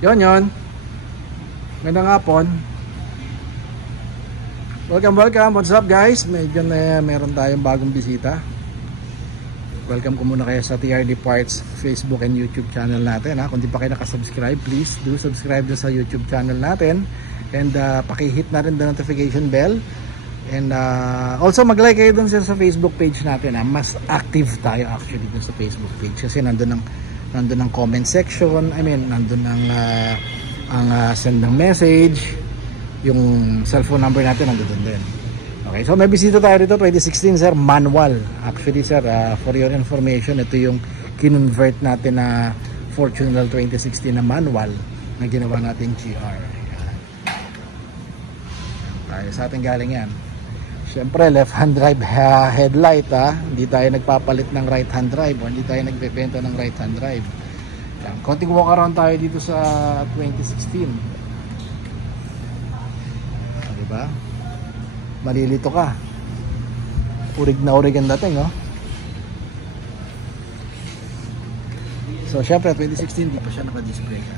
Yon. Magandang hapon. Welcome. What's up guys? Medyo na meron tayong bagong bisita. Welcome ko muna kayo sa TRD Parts Facebook and YouTube channel natin. Kung di pa kayo nakasubscribe, please do subscribe sa YouTube channel natin. And paki-hit na rin the notification bell. And also mag-like kayo dun sa Facebook page natin. Mas active tayo actually dun sa Facebook page. Kasi nandun ang comment section. I mean, nandun ang send ng message. Yung cellphone number natin nandun din. Okay, so may bisita tayo dito 2016 sir, manual. Actually sir, for your information, ito yung kinonvert natin na Fortuner 2016 na manual na ginawa natin GR. Tayo sa ating galing yan. Siyempre left hand drive headlight Hindi tayo nagpapalit ng right hand drive o hindi tayo nagbebenta ng right hand drive. Konting walk around tayo dito sa 2016. Diba? Malilito ka. Urig na urig ang dating, So syempre 2016 di pa siya naka-display ka.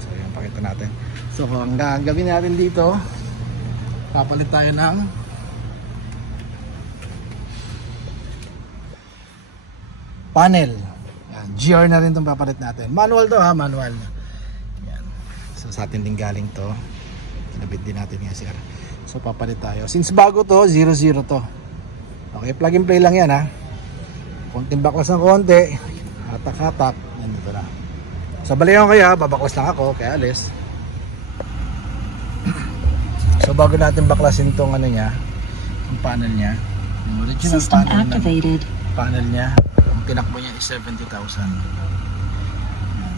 So yan, pakita natin. So ang gagawin natin dito, papalit tayo ng panel. Yan, GR na rin itong papalit natin. Manual to manual. Yan. So sa atin din galing to. Kinabit din natin nga sir. So papalit tayo. Since bago to, 0-0 to. Okay, plug and play lang yan Konting baklas ng konti. Hatak-hatak. Yan dito na. So balikan ko kaya, babaklas lang ako. Kaya alis. So bago natin baklasin tong niya, yung panel niya. Yung original System activated. Panel niya. Ang tinakbo niya is 70,000.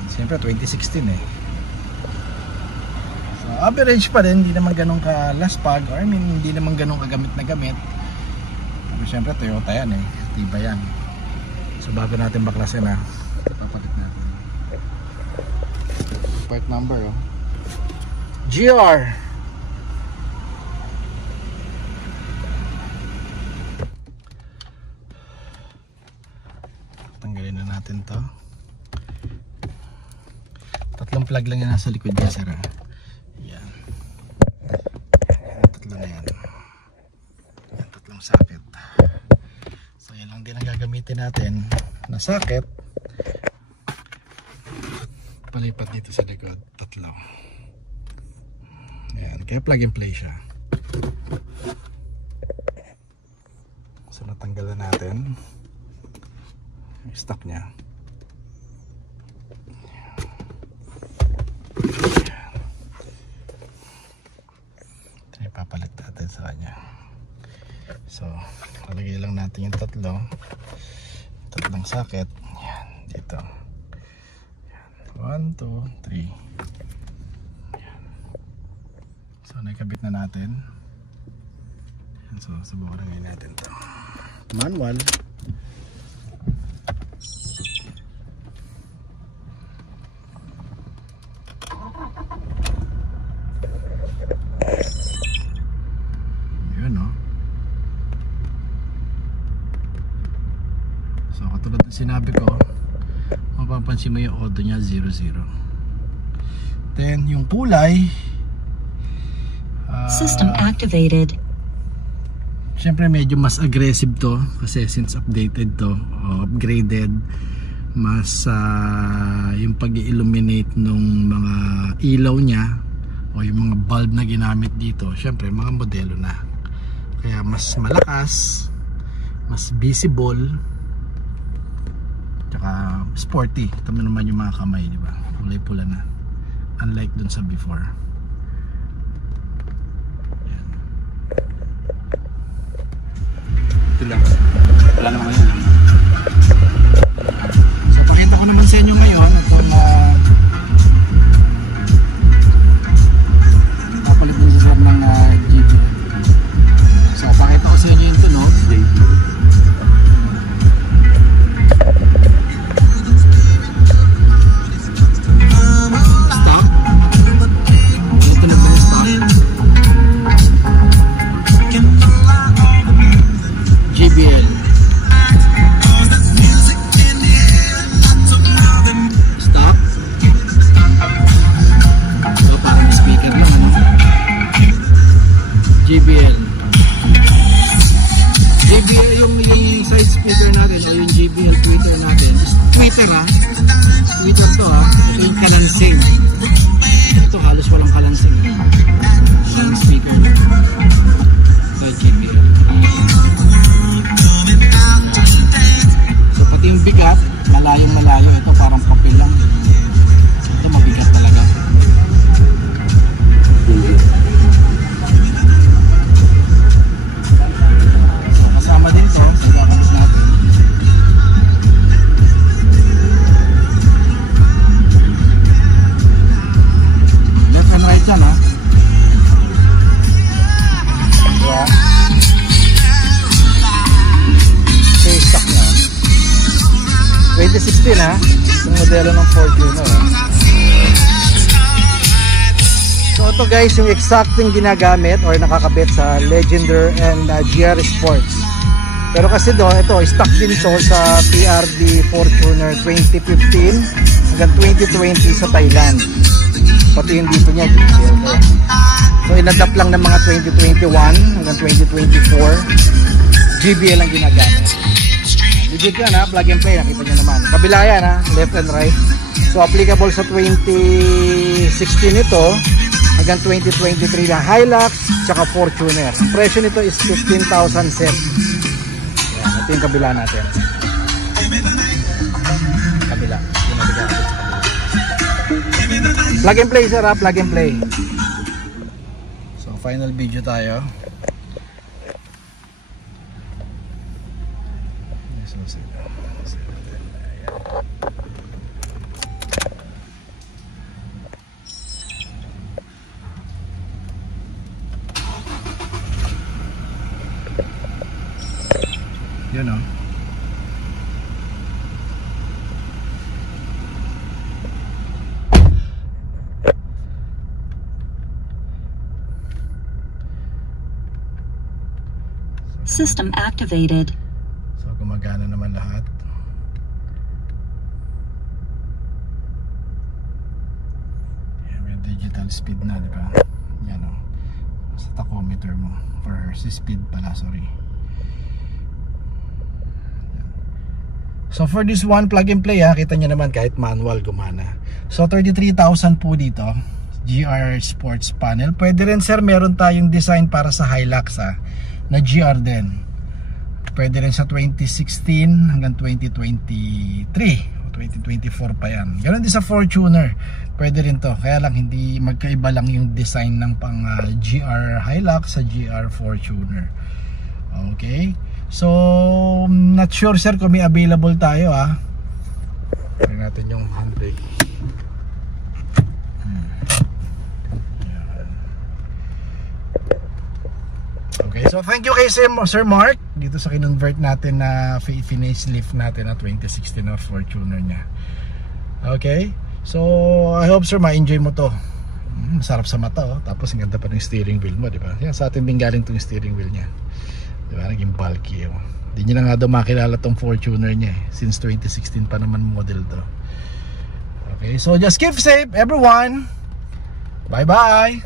Siyempre 2016 So average pa din, hindi naman ganun ka laspag, or I mean hindi naman ganun kagamit na gamit. Pero siyempre Toyota yan tiba yan. So bago natin baklasin papalit natin. Part number GR. Tanggalin na natin to. Tatlong plug lang yan nasa likod niya sir. Yan. Tatlo na yan. Yan, tatlong socket. So yan lang din ang gagamitin natin na socket. Palipat dito sa likod. Tatlo. Yan. Kaya plug and play siya. So natanggal na natin yung stock niya. Ito yung papalit natin sa kanya. So lalagay lang natin yung tatlong socket. Yan, dito. Yan. 1, 2, 3. Yan. So nakabit na natin. Yan, so subukan na natin to. Manual. So katulad ng sinabi ko, mapapansin mo yung auto niya 0-0. Then yung kulay System activated. Siyempre medyo mas aggressive to kasi since updated to, upgraded. Mas yung pag-illuminate nung mga ilaw niya o yung mga bulb na ginamit dito, siyempre mga modelo na. Kaya mas malakas, mas visible, tsaka sporty. Tama naman yung mga kamay, di ba? Kulay pula na. Unlike dun sa before. Yan. Ito lang. Wala naman ngayon. So pakita ko naman sa inyo ngayon itong papalit ng sisar ng GB. So pakita ko sa inyo yung tunog. 28 kalansing. Ito halos walang kalansing. Walang speaker. Ito yung JBL. So pati yung bigat, malayong malayo. Ito parang papel lang. Ito mabigat talaga. So kasama din to. Silakas natin. Left and right yan ha. Diba? Okay, stock niya. 2016 ha. Yung modelo ng Fortuner ha. So ito guys yung exacting ginagamit or nakakabit sa Legender and GR Sports. Pero kasi do ito stock din to sa TRD Fortuner 2015 hanggang 2020 sa Thailand. Pati yung dito niya GBL to. So inadapt lang ng mga 2021 hanggang 2024 GBL ang ginagamit. Legit yan ha, plug and play, nakita nyo naman. Kabila yan ha, left and right. So applicable sa 2016 ito hanggang 2023 na Hilux tsaka Fortuner. Ang presyo nito is 15,000 set. Yan, ito yung kabila natin. Kabila. Plug and play sir ha, plug and play. So final video tayo. Yun o. System activated. So gumagana naman lahat. Yan, may digital speed na, di ba? Yan o. Sa tachometer mo. Or si speed pala, sorry. So for this one plug and play ha, kita nyo naman kahit manual gumana. So 33,000 po dito, GR Sports panel. Pwede rin sir, meron tayong design para sa Hilux ha, na GR din. Pwede rin sa 2016 hanggang 2023 o 2024 pa yan. Ganon din sa Fortuner, pwede rin to. Kaya lang hindi magkaiba lang yung design ng pang GR Hilux sa GR Fortuner. Okay. So, not sure sir kung may available tayo ha. Try natin yung handbrake. Okay, so thank you kay Sir Mark dito sa kinonvert natin na facelift natin na 2016 na Fortuner niya. Okay, so I hope sir ma-enjoy mo to. Masarap sa mata oh. Tapos ang ganda pa ng steering wheel mo, di ba? Yan, sa atin din galing tong steering wheel niya. Diba, naging bulky oh. Hindi nyo na nga daw makilala tong Fortuner niya since 2016 pa naman model to. Okay, so just keep safe everyone. Bye bye.